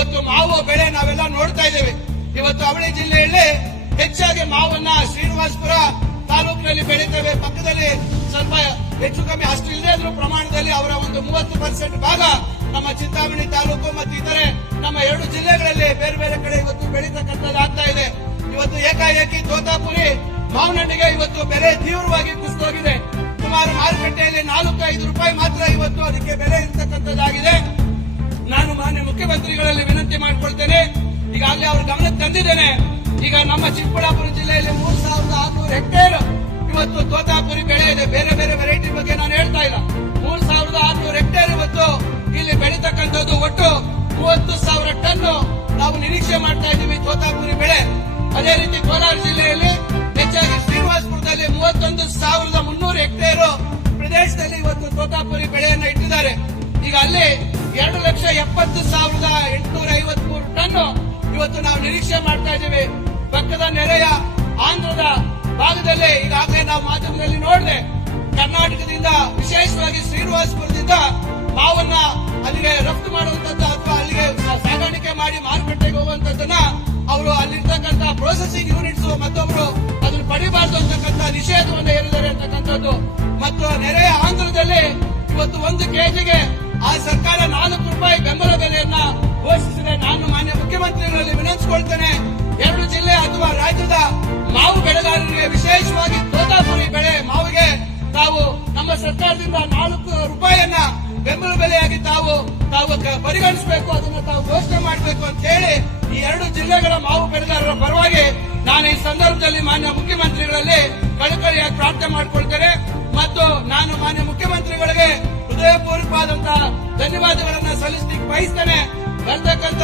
ಇವತ್ತು ಮಾವು ಬೆಳೆ ನಾವೆಲ್ಲ ನೋಡ್ತಾ ಇದ್ದೇವೆ. ಇವತ್ತು ಅವಳಿ ಜಿಲ್ಲೆಯಲ್ಲಿ ಹೆಚ್ಚಾಗಿ ಮಾವನ್ನ ಶ್ರೀನಿವಾಸಪುರ ತಾಲೂಕಿನಲ್ಲಿ ಬೆಳೀತೇವೆ. ಪಕ್ಕದಲ್ಲಿ ಸ್ವಲ್ಪ ಹೆಚ್ಚು ಕಮ್ಮಿ ಅಷ್ಟು ಇಲ್ಲದೇ ಇದ್ರೂ ಪ್ರಮಾಣದಲ್ಲಿ ಅವರ ಒಂದು 30% ಭಾಗ ನಮ್ಮ ಚಿಂತಾಮಣಿ ತಾಲೂಕು ಮತ್ತು ಇತರೆ ನಮ್ಮ 2 ಜಿಲ್ಲೆಗಳಲ್ಲಿ ಬೇರೆ ಬೇರೆ ಕಡೆ ಇವತ್ತು ಬೆಳೀತಕ್ಕಂಥದ್ದಾಗ್ತಾ ಇದೆ. ಇವತ್ತು ಏಕಾಏಕಿ ತೋತಾಪುರಿ ಮಾವಿನಹಣ್ಣಿಗೆ ಇವತ್ತು ಬೆಲೆ ತೀವ್ರವಾಗಿ ಕುಸಿದೋಗಿದೆ. ಸುಮಾರು ಮಾರುಕಟ್ಟೆಯಲ್ಲಿ 4-5 ರೂಪಾಯಿ ಮಾತ್ರ ಇವತ್ತು ಅದಕ್ಕೆ ಬೆಲೆ ಇರ್ತಕ್ಕಂಥದ್ದಾಗಿದೆ. ನಾನು ಮಾನ್ಯ ಮುಖ್ಯಮಂತ್ರಿಗಳಲ್ಲಿ ವಿನಂತಿ ಮಾಡಿಕೊಳ್ತೇನೆ, ಈಗಾಗಲೇ ಅವ್ರ ಗಮನಕ್ಕೆ ತಂದಿದ್ದೇನೆ. ಈಗ ನಮ್ಮ ಚಿಕ್ಕಬಳ್ಳಾಪುರ ಜಿಲ್ಲೆಯಲ್ಲಿ 3600 ಹೆಕ್ಟೇರ್ ಇವತ್ತು ತೋತಾಪುರಿ ಬೆಳೆ ಇದೆ. ಬೇರೆ ಬೇರೆ ವೆರೈಟಿ ಬಗ್ಗೆ ನಾನು ಹೇಳ್ತಾ ಇಲ್ಲ. 3600 ಹೆಕ್ಟೇರ್ ಇವತ್ತು ಇಲ್ಲಿ ಬೆಳೀತಕ್ಕಂಥದ್ದು. ಒಟ್ಟು 30,000 ಟನ್ ನಾವು ನಿರೀಕ್ಷೆ ಮಾಡ್ತಾ ಇದ್ದೀವಿ ತೋತಾಪುರಿ ಬೆಳೆ. ಅದೇ ರೀತಿ ಕೋಲಾರ ಜಿಲ್ಲೆಯಲ್ಲಿ ಹೆಚ್ಚಾಗಿ ಶ್ರೀನಿವಾಸಪುರದಲ್ಲಿ 31,300 ಹೆಕ್ಟೇರ್ ಪ್ರದೇಶದಲ್ಲಿ ಇವತ್ತು ತೋತಾಪುರಿ ಬೆಳೆಯನ್ನ ಇಟ್ಟಿದ್ದಾರೆ. ಈಗ ಅಲ್ಲಿ 2,70,853 ಟನ್ ಇವತ್ತು ನಾವು ನಿರೀಕ್ಷೆ ಮಾಡ್ತಾ ಇದ್ದೀವಿ. ಪಕ್ಕದ ನೆರೆಯ ಆಂಧ್ರದ ಭಾಗದಲ್ಲಿ ಈಗಾಗಲೇ ನಾವು ಮಾಧ್ಯಮದಲ್ಲಿ ನೋಡಿದೆ, ಕರ್ನಾಟಕದಿಂದ ವಿಶೇಷವಾಗಿ ಶ್ರೀನಿವಾಸಪುರದಿಂದ ಮಾವನ್ನ ಅಲ್ಲಿಗೆ ರಫ್ತು ಮಾಡುವಂತದ್ದು ಅಥವಾ ಅಲ್ಲಿಗೆ ಸಾಗಾಣಿಕೆ ಮಾಡಿ ಮಾರುಕಟ್ಟೆಗೆ ಹೋಗುವಂತದ್ದನ್ನ ಅವರು ಅಲ್ಲಿರ್ತಕ್ಕಂಥ ಪ್ರೊಸೆಸಿಂಗ್ ಯೂನಿಟ್ಸ್ ಮತ್ತೊಬ್ರು ಅದನ್ನು ಪಡಿಬಾರದು ಅಂತಕ್ಕಂಥ ನಿಷೇಧವನ್ನು ಹೇರಿದ್ದಾರೆ ಅಂತಕ್ಕಂಥದ್ದು. ಮತ್ತು ನೆರೆಯ ಆಂಧ್ರದಲ್ಲಿ ಇವತ್ತು 1 ಕೆಜಿಗೆ ಆ ಸರ್ಕಾರ 4 ರೂಪಾಯಿ ಬೆಂಬಲ ಬೆಲೆಯನ್ನ ಘೋಷಿಸಿದೆ. ನಾನು ಮಾನ್ಯ ಮುಖ್ಯಮಂತ್ರಿಗಳಲ್ಲಿ ವಿನಂತಿಸಿಕೊಳ್ತೇನೆ, 2 ಜಿಲ್ಲೆ ಅಥವಾ ರಾಜ್ಯದ ಮಾವು ಬೆಳೆಗಾರರಿಗೆ ವಿಶೇಷವಾಗಿ ತೋತಾಪುರಿ ಬೆಳೆ ಮಾವಿಗೆ ತಾವು ನಮ್ಮ ಸರ್ಕಾರದಿಂದ 4 ರೂಪಾಯಿಯನ್ನ ಬೆಂಬಲ ಬೆಲೆಯಾಗಿ ತಾವು ಪರಿಗಣಿಸಬೇಕು, ಅದನ್ನ ತಾವು ಘೋಷಣೆ ಮಾಡಬೇಕು ಅಂತ ಹೇಳಿ ಈ 2 ಜಿಲ್ಲೆಗಳ ಮಾವು ಬೆಳೆಗಾರರ ಪರವಾಗಿ ನಾನು ಈ ಸಂದರ್ಭದಲ್ಲಿ ಮಾನ್ಯ ಮುಖ್ಯಮಂತ್ರಿಗಳಲ್ಲಿ ಕಳಕಳಿಯಾಗಿ ಪ್ರಾರ್ಥನೆ ಮಾಡಿಕೊಳ್ತೇನೆ. ಮತ್ತು ನಾನು ಮಾನ್ಯ ಮುಖ್ಯಮಂತ್ರಿಗಳಿಗೆ ಹೃದಯಪೂರ್ವಕವಾದಂತಹ ಧನ್ಯವಾದಗಳನ್ನ ಸಲ್ಲಿಸಲಿಕ್ಕೆ ಬಯಸ್ತೇನೆ. ಬರ್ತಕ್ಕಂಥ